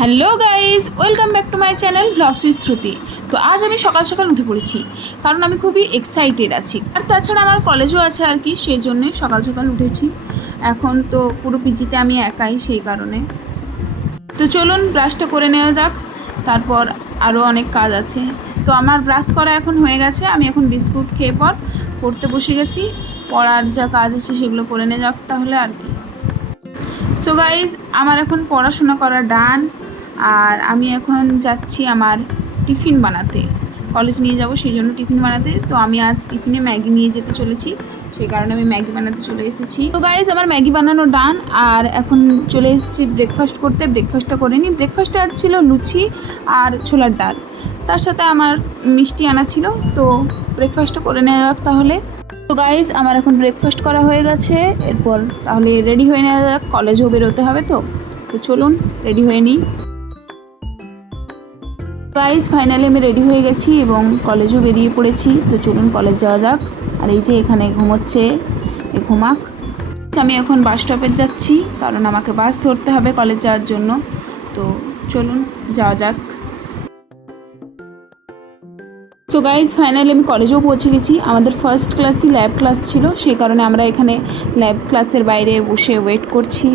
Hello guys welcome back to my channel vlogs with Shruti তো আজ আমি সকাল সকাল উঠে পড়েছি, কারণ আমি খুবই এক্সাইটেড আছি। আর তাছাড়া আমার কলেজও আছে আর কি, সেই জন্যে সকাল সকাল উঠেছি। এখন তো পুরো পিজিতে আমি একাই সেই কারণে। তো চলুন ব্রাশটা করে নেওয়া যাক, তারপর আরও অনেক কাজ আছে। তো আমার ব্রাশ করা এখন হয়ে গেছে, আমি এখন বিস্কুট খেয়ে পর পড়তে বসে গেছি। পড়ার যা কাজ আছে সেগুলো করে নেওয়া যাক তাহলে আর কি। সো গাইজ আমার এখন পড়াশোনা করা ডান আর আমি এখন যাচ্ছি আমার টিফিন বানাতে। কলেজ নিয়ে যাব, সেই জন্য টিফিন বানাতে। তো আমি আজ টিফিনে ম্যাগি নিয়ে যেতে চলেছি। সেই কারণে আমি ম্যাগি বানাতে চলে এসেছি। তো গাইজ আমার ম্যাগি বানানো ডান আর এখন চলে এসেছি ব্রেকফাস্ট করতে। ব্রেকফাস্টটা করে নিই। ব্রেকফাস্টে আজ ছিল লুচি আর ছোলার ডাল। তার সাথে আমার মিষ্টি আনা ছিল। তো ব্রেকফাস্টটা করে নেওয়া যাক তাহলে। তো গাইজ আমার এখন ব্রেকফাস্ট করা হয়ে গেছে। এরপর তাহলে রেডি হয়ে নেওয়া যাক। কলেজও বেরোতে হবে তো। তো চলুন রেডি হয়ে নিই। গাইজ ফাইনালি আমি রেডি হয়ে গেছি এবং কলেজও বেরিয়ে পড়েছি। তো চলুন কলেজ যাওয়া যাক। আর এই যে এখানে ঘুমোচ্ছে এ ঘুমাক। আমি এখন বাস স্টপের যাচ্ছি, কারণ আমাকে বাস ধরতে হবে কলেজ যাওয়ার জন্য। তো চলুন যাওয়া যাক। সো গাইজ ফাইনালি আমি কলেজেও পৌঁছে গেছি। আমাদের ফার্স্ট ক্লাসই ল্যাব ক্লাস ছিল। সেই কারণে আমরা এখানে ল্যাব ক্লাসের বাইরে বসে ওয়েট করছি।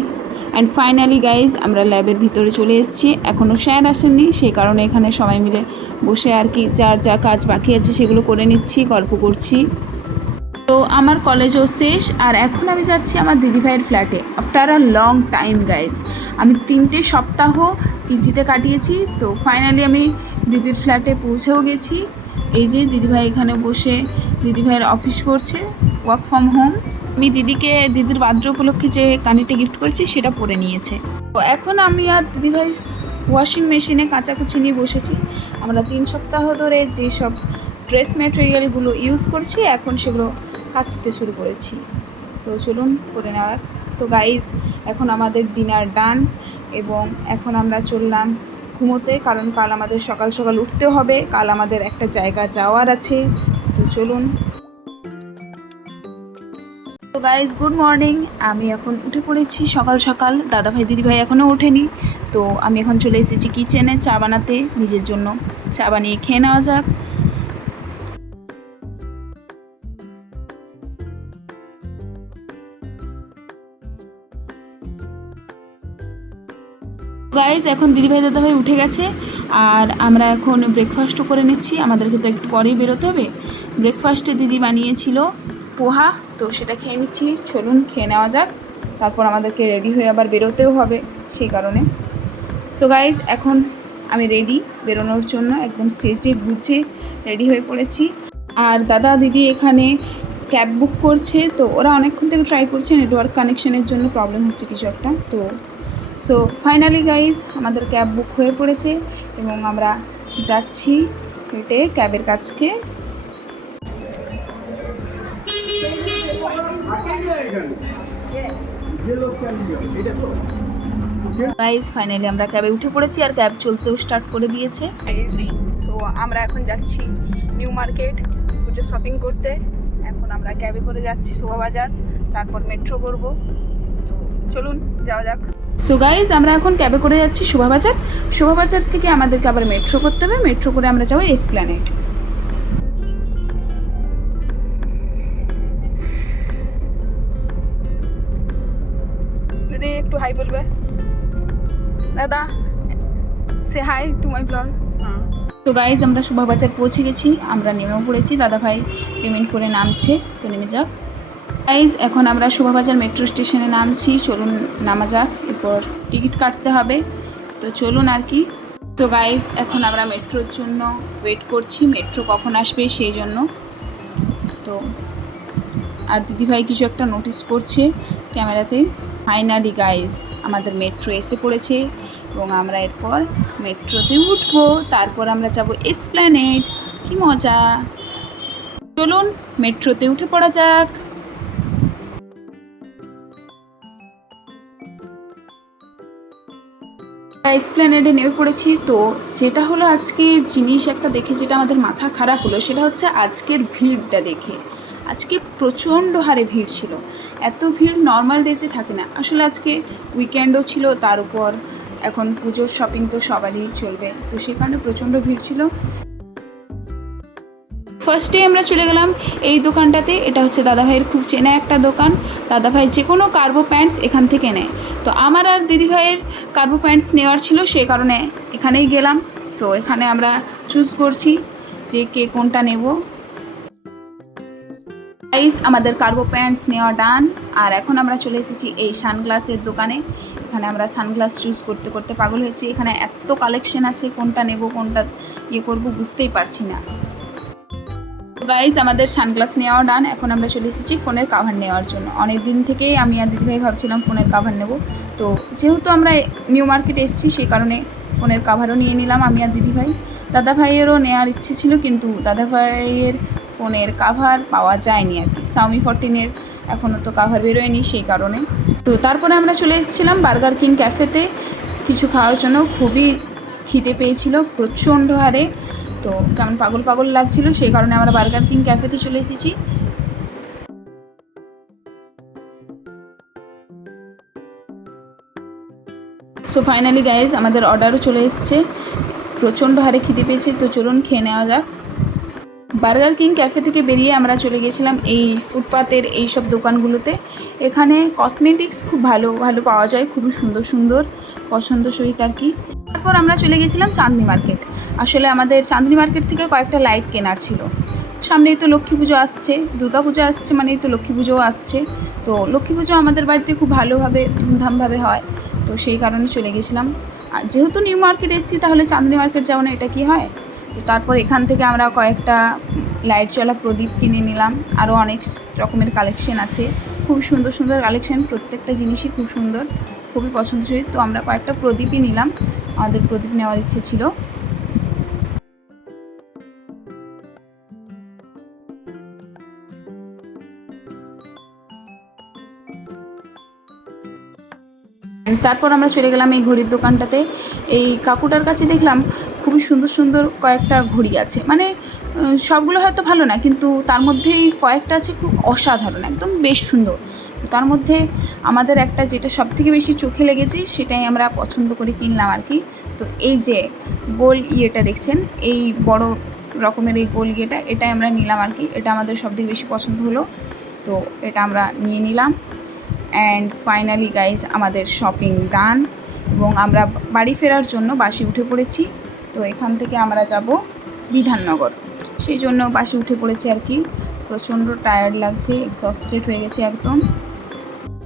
অ্যান্ড ফাইনালি গাইজ আমরা ল্যাবের ভিতরে চলে এসেছি। এখনও স্যার আসেননি, সেই কারণে এখানে সবাই মিলে বসে আর কি যার যা কাজ বাকি আছে সেগুলো করে নিচ্ছি, গল্প করছি। তো আমার কলেজও শেষ, আর এখন আমি যাচ্ছি আমার দিদিভাইয়ের ফ্ল্যাটে after a long time guys আমি তিনটে সপ্তাহ পিজিতে কাটিয়েছি, তো ফাইনালি আমি দিদির ফ্ল্যাটে পৌঁছেও গেছি। এই যে দিদিভাই এখানে বসে দিদিভাইয়ের অফিস করছে ওয়ার্ক ফ্রম হোম আমি দিদিকে, দিদির বার্থডে উপলক্ষে যে কানিটা গিফট করেছি, সেটা পরে নিয়েছে। তো এখন আমি আর দিদিভাই ওয়াশিং মেশিনে কাচাকুচি নিয়ে বসেছি। আমরা তিন সপ্তাহ ধরে যেসব ড্রেস ম্যাটেরিয়ালগুলো ইউজ করছি, এখন সেগুলো কাচতে শুরু করেছি। তো চলুন করে নেওয়া তো গাইজ এখন আমাদের ডিনার ডান এবং এখন আমরা চললাম ঘুমোতে, কারণ কাল আমাদের সকাল সকাল উঠতে হবে। কাল আমাদের একটা জায়গা যাওয়ার আছে। তো চলুন তো গাইজ গুড মর্নিং আমি এখন উঠে পড়েছি সকাল সকাল। দাদা দাদাভাই, দিদিভাই এখনও ওঠেনি। তো আমি এখন চলে এসেছি কিচেনে চা বানাতে নিজের জন্য। চা বানিয়ে খেয়ে নেওয়া যাক। গাইজ এখন দিদিভাই, দাদাভাই উঠে গেছে। আর আমরা এখন ব্রেকফাস্টও করে নিচ্ছি। আমাদেরকে তো একটু পরেই বেরোতে হবে। ব্রেকফাস্টে দিদি বানিয়েছিল পোহা, তো সেটা খেয়ে নিচ্ছি। চলুন, খেয়ে নেওয়া যাক। তারপর আমাদেরকে রেডি হয়ে আবার বেরোতেও হবে, সেই কারণে। সো গাইজ এখন আমি রেডি বেরোনোর জন্য, একদম সেজে গুছে রেডি হয়ে পড়েছি। আর দাদা, দিদি এখানে ক্যাব বুক করছে, তো ওরা অনেকক্ষণ থেকে ট্রাই করছে নেটওয়ার্ক কানেকশনের জন্য প্রবলেম হচ্ছে কিছু একটা, তো সো ফাইনালি গাইজ আমাদের ক্যাব বুক হয়ে পড়েছে, এবং আমরা যাচ্ছি হেঁটে ক্যাবের কাছকে। গাইজ ফাইনালি আমরা ক্যাবে উঠে পড়েছি আর ক্যাব চলতেও স্টার্ট করে দিয়েছে। সো আমরা এখন যাচ্ছি নিউ মার্কেট পুজো শপিং করতে। এখন আমরা ক্যাবে করে যাচ্ছি শোভাবাজার তারপর মেট্রো করব। তো চলুন যাওয়া যাক। সো গাইজ আমরা এখন ক্যাবে করে যাচ্ছি শোভাবাজার। শোভাবাজার থেকে আমাদেরকে আবার মেট্রো করতে হবে। মেট্রো করে আমরা যাব এসপ্ল্যানেট হাই বলবে। দাদা সে হাই টু মাই ব্লগ তো গাইজ আমরা শোভাবাজার পৌঁছে গেছি। আমরা নেমেও পড়েছি। দাদা ভাই পেমেন্ট করে নামছে। তো নেমে যাক। গাইজ এখন আমরা শোভাবাজার মেট্রো স্টেশনে নামছি। চলুন নামা যাক। এরপর টিকিট কাটতে হবে। তো চলুন আর কি। তো গাইজ এখন আমরা মেট্রোর জন্য ওয়েট করছি। মেট্রো কখন আসবে সেই জন্য। তো আর দিদিভাই কিছু একটা নোটিস করছে ক্যামেরাতে। ফাইনালি গাইজ আমাদের মেট্রো এসে পড়েছে এবং আমরা এরপর মেট্রোতে উঠবো। তারপর আমরা যাব এসপ্ল্যানেড কি মজা! চলুন মেট্রোতে উঠে পড়া যাক। এসপ্ল্যানেডে নেমে পড়েছি। তো যেটা হলো আজকের জিনিস একটা দেখে যেটা আমাদের মাথা খারাপ হলো, সেটা হচ্ছে আজকের ভিড়টা দেখে। আজকে প্রচণ্ড হারে ভিড় ছিল। এত ভিড় নর্মাল ডেজে থাকে না। আসলে আজকে উইকেন্ডও ছিল, তার উপর এখন পুজোর শপিং তো সবারই চলবে। তো সেখানে প্রচণ্ড ভিড় ছিল। ফার্স্টে আমরা চলে গেলাম এই দোকানটাতে। এটা হচ্ছে দাদাভাইয়ের খুব চেনা একটা দোকান। দাদাভাই যে কোনো কার্বো প্যান্টস এখান থেকে নেয়। তো আমার আর দিদিভাইয়ের কার্বো প্যান্টস নেওয়ার ছিল সেই কারণে এখানেই গেলাম। তো এখানে আমরা চুজ করছি যে কে কোনটা নেব। গাইস আমাদের কার্বো প্যান্টস নেওয়া ডান আর এখন আমরা চলে এসেছি এই সানগ্লাসের দোকানে। এখানে আমরা সানগ্লাস চুজ করতে করতে পাগল হয়েছি। এখানে এত কালেকশন আছে, কোনটা নেব, কোনটা ইয়ে করব বুঝতেই পারছি না। গাইজ আমাদের সানগ্লাস নেওয়া ডান এখন আমরা চলে এসেছি ফোনের কাভার নেওয়ার জন্য। অনেক দিন থেকেই আমি আর দিদিভাই ভাবছিলাম ফোনের কাভার নেব। তো যেহেতু আমরা নিউ মার্কেটে এসেছি, সেই কারণে ফোনের কাভারও নিয়ে নিলাম আমি আর দিদিভাই। দাদাভাইয়েরও নেওয়ার ইচ্ছে ছিল, কিন্তু দাদা ভাইয়ের ফোনের কাভার পাওয়া যায়নি আর কি। সাউমি ফোরটিনের এখনও তো কাভার বেরোয়নি সেই কারণে। তো তারপরে আমরা চলে এসেছিলাম বার্গার কিং ক্যাফেতে কিছু খাওয়ার জন্য খুবই খিদে পেয়েছিল, প্রচণ্ড হারে। তো কেমন পাগল পাগল লাগছিল, সেই কারণে আমরা বার্গার কিং ক্যাফেতে চলে এসেছি। সো ফাইনালি গাইজ আমাদের অর্ডারও চলে এসছে। প্রচণ্ড হারে খিদে পেয়েছে, তো চলুন খেয়ে নেওয়া যাক। বার্গার কিং ক্যাফে থেকে বেরিয়ে আমরা চলে গেছিলাম এই ফুটপাতের এই সব দোকানগুলোতে। এখানে কসমেটিক্স খুব ভালো ভালো পাওয়া যায়, খুবই সুন্দর সুন্দর পছন্দ সহিত আর কি তারপর আমরা চলে গেছিলাম চাঁদনি মার্কেট। আসলে আমাদের চাঁদনি মার্কেট থেকে কয়েকটা লাইট কেনার ছিল। সামনেই তো লক্ষ্মী পুজো আসছে, দুর্গা পুজো আসছে মানেই তো লক্ষ্মী পুজোও আসছে। তো লক্ষ্মী পুজো আমাদের বাড়িতে খুব ভালোভাবে, ধুমধামভাবে হয়। তো সেই কারণে চলে গেছিলাম যেহেতু নিউ মার্কেট এসেছি, তাহলে চাঁদনি মার্কেট না, এটা কি হয়? তারপর এখান থেকে আমরা কয়েকটা লাইট চলা প্রদীপ কিনে নিলাম। আরও অনেক রকমের কালেকশন আছে। খুব সুন্দর সুন্দর কালেকশন প্রত্যেকটা জিনিসই খুব সুন্দর, খুবই পছন্দসই। তো আমরা কয়েকটা প্রদীপই নিলাম। আমাদের প্রদীপ নেওয়ার ইচ্ছে ছিল। তারপর আমরা চলে গেলাম এই ঘড়ির দোকানটাতে। এই কাকুটার কাছে দেখলাম খুবই সুন্দর সুন্দর কয়েকটা ঘড়ি আছে। মানে সবগুলো হয়তো ভালো না, কিন্তু তার মধ্যেই কয়েকটা আছে খুব অসাধারণ, একদম বেশ সুন্দর। তার মধ্যে আমাদের একটা যেটা সব থেকে বেশি চোখে লেগেছে, সেটাই আমরা পছন্দ করে কিনলাম আর কি। তো এই যে গোল ইয়েটা দেখছেন, এই বড় রকমের এই গোল ইয়েটা, এটাই আমরা নিলাম আর কি। এটা আমাদের সব থেকে বেশি পছন্দ হলো। তো এটা আমরা নিয়ে নিলাম। অ্যান্ড ফাইনালি গাইজ আমাদের শপিং ডান এবং আমরা বাড়ি ফেরার জন্য বাসে উঠে পড়েছি। তো এখান থেকে আমরা যাব বিধাননগর। সেই জন্য বাসে উঠে পড়েছি আর কি। প্রচণ্ড টায়ার্ড লাগছে এক্সস্টেড হয়ে গেছে একদম।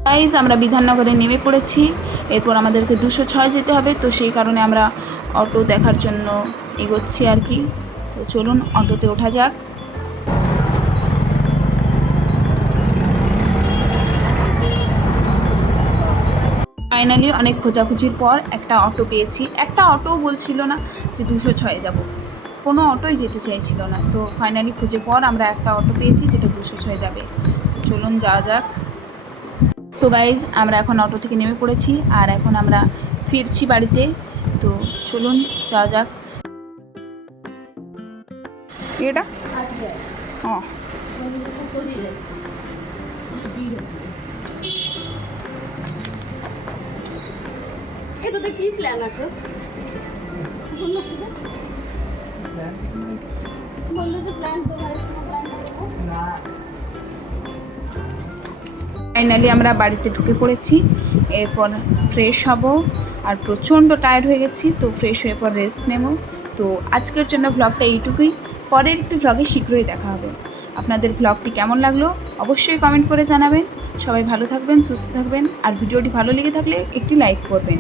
গাইজ আমরা বিধাননগরে নেমে পড়েছি। এরপর আমাদেরকে দুশো ছয় যেতে হবে। তো সেই কারণে আমরা অটো দেখার জন্য এগোচ্ছি আর কি। তো চলুন, অটোতে ওঠা যাক। ফাইনালি অনেক খোঁজাখুঁজির পর একটা অটো পেয়েছি। একটা অটোও বলছিল না যে দুশো ছয়ে যাব। কোনো অটোই যেতে চাইছিল না। তো ফাইনালি খুঁজে পর আমরা একটা অটো পেয়েছি যেটা দুশো ছয়ে যাবে। চলুন যাওয়া যাক। সো গাইজ আমরা এখন অটো থেকে নেমে পড়েছি আর এখন আমরা ফিরছি বাড়িতে। তো চলুন যাওয়া যাক। এটা? ও। কি প্ল্যান আছে? ফাইনালি আমরা বাড়িতে ঢুকে পড়েছি, এরপর ফ্রেশ হব, আর প্রচণ্ড টায়ার্ড হয়ে গেছি, তো ফ্রেশ হয়ে পর রেস্ট নেব। তো আজকের জন্য ভ্লগটা এইটুকুই, পরের একটি ভ্লগে শীঘ্রই দেখা হবে। আপনাদের ভ্লগটি কেমন লাগল অবশ্যই কমেন্ট করে জানাবেন। সবাই ভালো থাকবেন, সুস্থ থাকবেন, আর ভিডিওটি ভালো লেগে থাকলে একটি লাইক করবেন।